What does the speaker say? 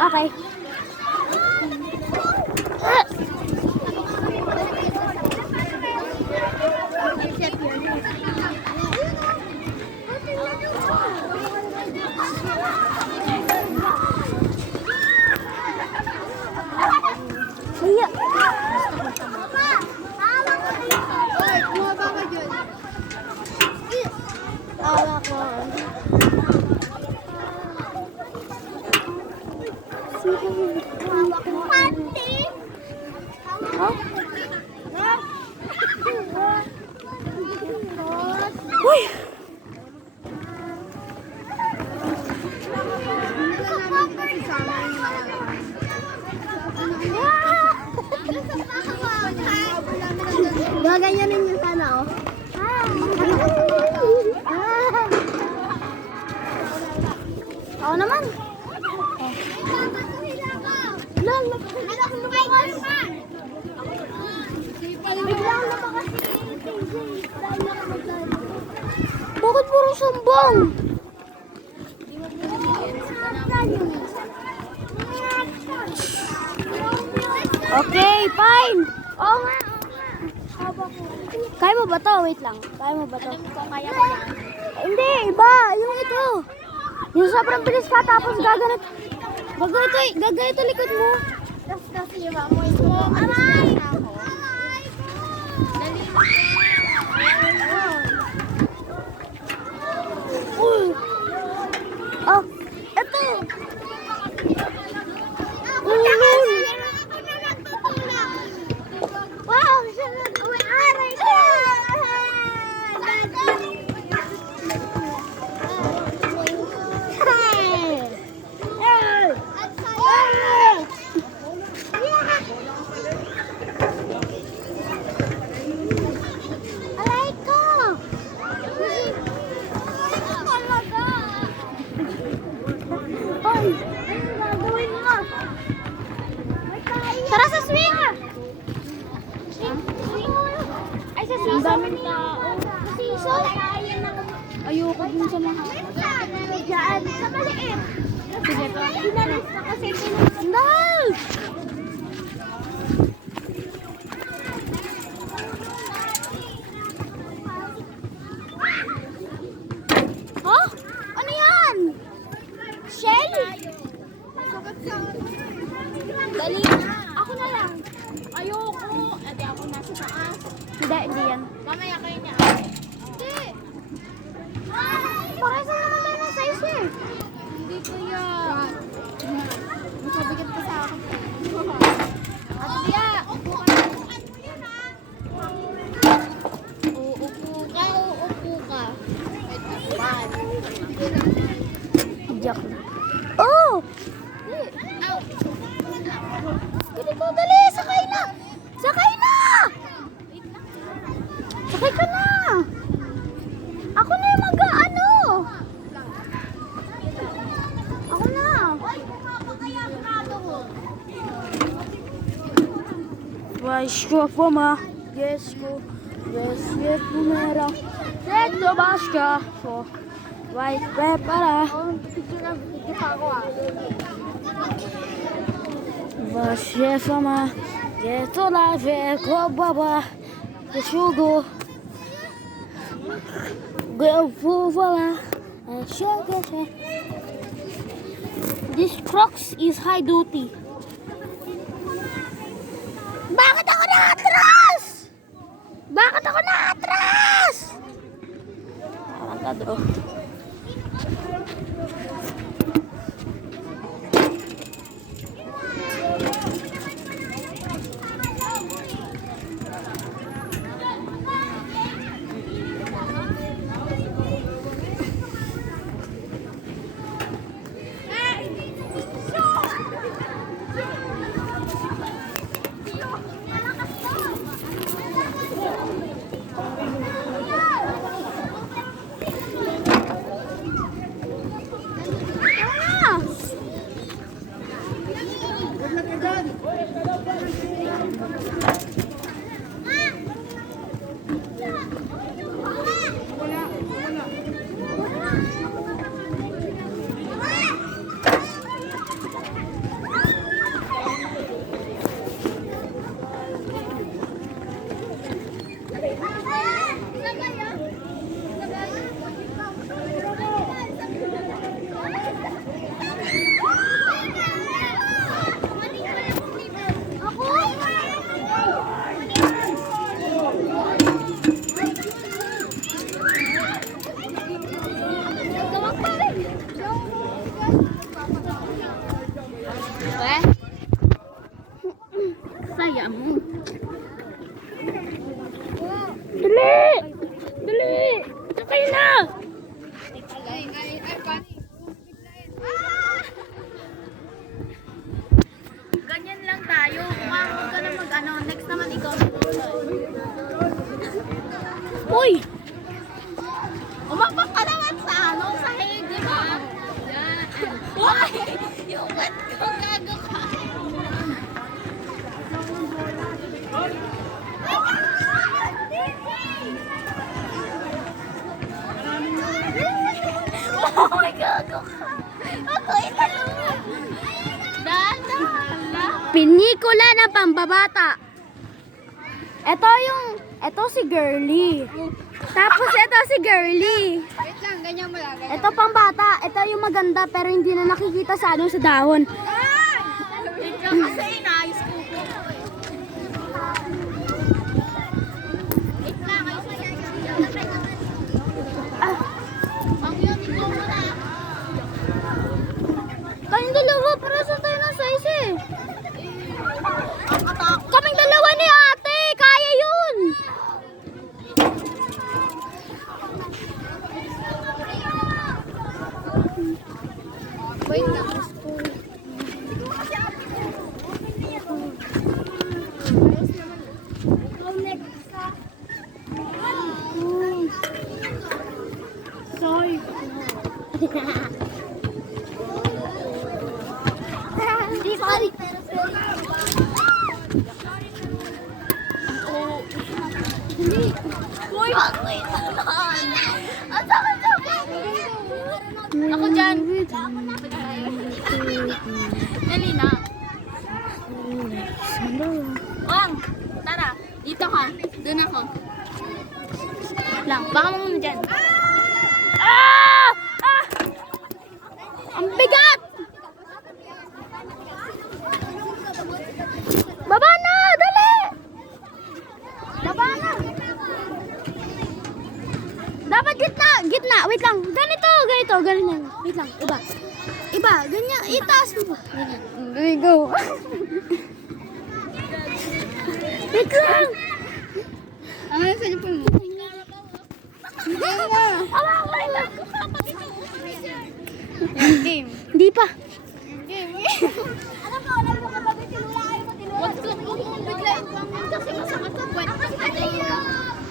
Okay. Iya. Uy. Gaganyanin niyo sana, oh. Ako naman. Lang, biglang lumakas si TJ. Bakit puro sumbong? Okay, fine. Oo nga. Kaya mo ba to? Wait lang. Kaya mo ba to? Kaya ko yan. Hindi, iba. Yung ito. Yung sobrang bilis ka tapos gaganit. Gaganito likod mo. Tapos kasi yung amoy ko. Aray! Oh, ito. Wow! Uy, aray ka! Aray ko! Talaga! Hoy! Anong gagawin mo? Tara sa swing. Ay, sa season. Ang daming tao. Sa season? Ayoko dun sa mga... Diyan, sa maliit. Sige to. Pinalis na kasi pinalis. No! Huh? Ano yan? Shell? Dali. Ako na lang. Ayoko. Ate, ako nasa taas. Hindi yan. Mamaya kayo niya. Hindi. Parang saan naman tayo ng size eh. Hindi ko yan. Masabigat ka sa akin. Ate, Dia. Uupo ka. Uupo ka. Joke lang. Oh! Ganito, dali! Sakay na! Sakay na! Sakay ka na! Ako na yung mag-ano! Ako na! Başka fama, gesko, vesvet numera, setto başka, so, vai prepara. Picture na, video pa ako ah. Başka fama, geto lave, ko baba, keshugo, go voila, shake. This Crocs is high duty. Bakit ako na-atras? Bakit ako na-atras? Parang kadro. Dali! Dali! Sakay na! Ganyan lang tayo. Huwag ka na mag-ano. Next naman ikaw. Uy! Umapak ka naman sa ano, sa head, di ba? Yan. Why? Yung ba't kung gago ka? Oh my gago ka. Ako italungan. Dada. Pinikula na pambabata. Ito si Girly. Tapos ito si Girly. Wait lang, ganyan mo lang. Ito pambata. Ito yung maganda pero hindi na nakikita sa ano sa dahon. Wait lang kasi inayos ko po. Wait lang, ayos mo yan. Ang yun, ikaw mo na. Kayong dalawa para sa tayo ng size eh. Ang katak. Kaming dalawa ni ate. Kaya yun. Wait lang. Sorry. Sorry. Uy, wait naman. Ang sakit-sakit. Ako dyan. Dali na. Wang, tara. Dito ka. Doon ako. Lang, baka mo muna dyan. Ah! Ah! Ang bigat! Baba na! Dali! Baba na! Dapat gitna! Gitna! Wait lang! Ganito! Ganito! Ganyan! Wait lang! Iba! Iba! Ganyan! Itaas mo! Ganyan! There you go! Wait lang! Ano sa niyo po mo? Game. Hindi pa! Game. Alam mo ka ba tinula mo tinula? Wag ka biglain lang kasi masakit.